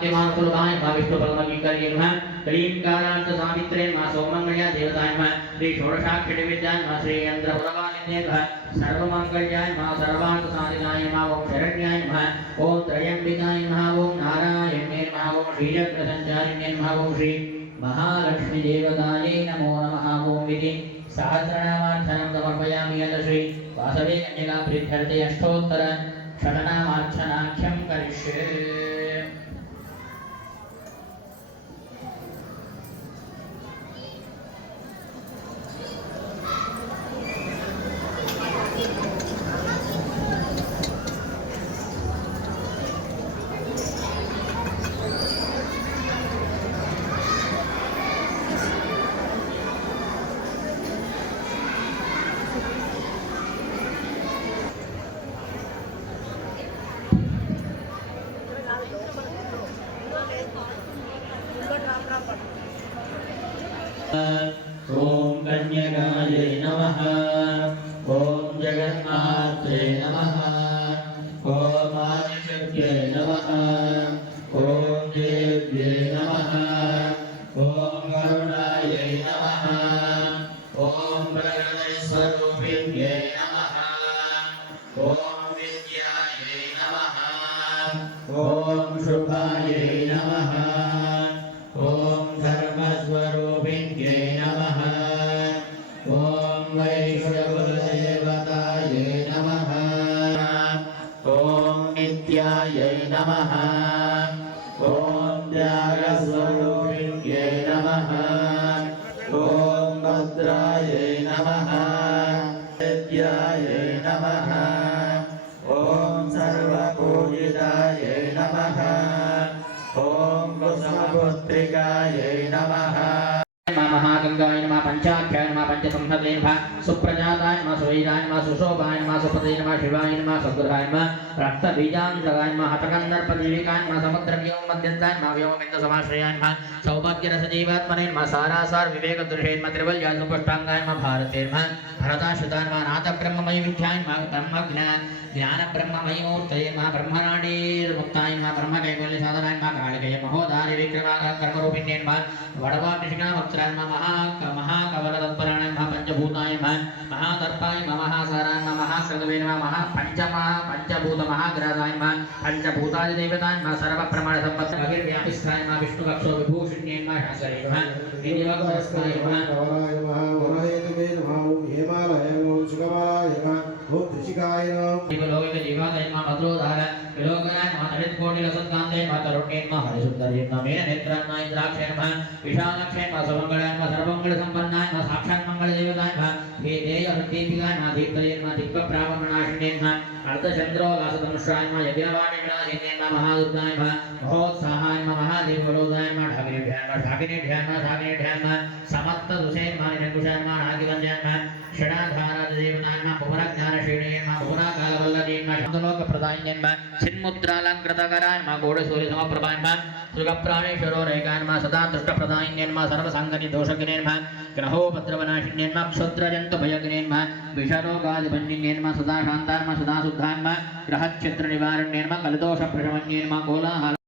सौभाग्यवान सुलभाय नमः विष्णु परमकीकर्ये नमः क्लींकारांत सावित्रे नमः सौमंगल्या देवताय नमः श्री षोडशाक्षरी विद्याय नमः श्री यंत्रपुरवासिने नमः सर्वमंगल्याय नमः सर्वार्थ साधिकाय नमः ओम शरण्याय नमः ओम त्रयंबिकाय नमः ओम नारायणे नमः ओम श्रीचक्रसंचारिणे नमः ओम श्री महालक्ष्मी देवतायै नमो नमः ओम विधि सहस्रनामार्चनं समर्पयामि यत् श्री वासवे कन्यका प्रीत्यर्थे अष्टोत्तर शतनामार्चनाख्यं करिष्ये। ओम कन्यकायै नमः ओम जगन्मात्रे नमः ओम आदिशक्त्यै नमः ओम देव्यै नमः ओम करुणायै नमः ओम प्रकृतिस्वरूपिण्यै नमः ओम विद्यायै नमः ओम शुभायै नमः ओम धर्मस्वरूपिण्यै नमः ओम वैश्वकुलदेवतायै नमः ओम नित्यायै नमः ओम त्यागस्वरूपिण्यै नमः ओम भद्रायै नमः नित्यायै नमः ओम सर्वपूजितायै नमः ओम कुसुमपुत्रिकायै नमः महागंगाय नमः पंचाख्याय नमः पंचसंहते नमः सुप्रजाताय नमः सुवीराय नमः सुशोभाय नमः सुपते नमः शिवाय नमः सद्गुराय नमः रक्तबीजांशकाय नमः हतकन्दर्पजीविकाय नमः समुद्रव्योम मध्यस्थाय नमः व्योमबिन्दुसमाश्रयाय नमः सौभाग्यरसजीवात्मने नमः सारासार विवेकदृशे नमः त्रिवल्यासुपष्टाङ्गाय नमः भारते नमः भरताश्रिताय नमः नाथब्रह्ममयी विद्याय नमः ज्ञानब्रह्ममयी मूर्तये नमः ब्रह्मराणीर्मुक्ताय नमः ब्रह्मकैवल्यसाधनाय नमः कालिकये महोदारि विक्रमाय कर्मरूपिण्ये नमः वडवाकृष्णावक्त्राय नमः महाकवलतत्पराय नमः पंचभूताय नमः महादर्पाय नमः महासाराय नमः महाकृतवे नमः पंचभूतमहाग्रहाय नमः पंचभूतादिदेवताय नमः सर्वप्रमाणसम्पत्तिर्व्यापिस्थाय नमः विष्णुकक्षो विभूषिण्ये नमः शास्त्रे नमः नित्यवक्त्रस्ताय नमः जीवादय नमः भद्रोधार विलोकनाय नमः नलितकोटिरसत्कान्ते नमः तरुण्ये नमः हरिसुन्दर्ये नमः मेननेत्राय नमः इन्द्राक्षे नमः विशालाक्षे नमः सुमङ्गलाय नमः सर्वमङ्गलसम्पन्नाय नमः साक्षात् मङ्गलदेवताय नमः वेदेयहृद्दीपिकाय नमः दीप्तये नमः दिक्पप्रापमनाशिन्ये नमः अर्धचन्द्रोल्लासधनुषाय नमः यज्ञवाणिगणाधिन्ये नमः महादुर्गाय नमः महोत्साहाय नमः महादेववरोधाय नमः ढाकिनेभ्याय नमः समत्तदुषे नमः निरङ्कुशाय नमः नागिवन्द्याय नमः षडाधारादेवनाय नमः भुवनज्ञानश्रेणये नमः भुवनाकालवल्लभे नमः शब्दलोकप्रदायिन्ये नमः चिन्मुद्रालङ्कृतकराय नमः गूढसूर्यसमप्रभाय नमः सुखप्राणेश्वरो रेखाय नमः सदा दृष्टप्रदायिन्ये नमः सर्वसङ्गनिदोषज्ञे नमः ग्रहोपद्रवनाशिन्ये नमः क्षुद्रजन्तुभयज्ञे नमः विषरोगादिभञ्जिन्ये नमः सदा शान्ताय नमः सदा शुद्धाय नमः ग्रहच्छिद्रनिवारण्ये नमः कलदोषप्रशमन्ये नमः कोलाहल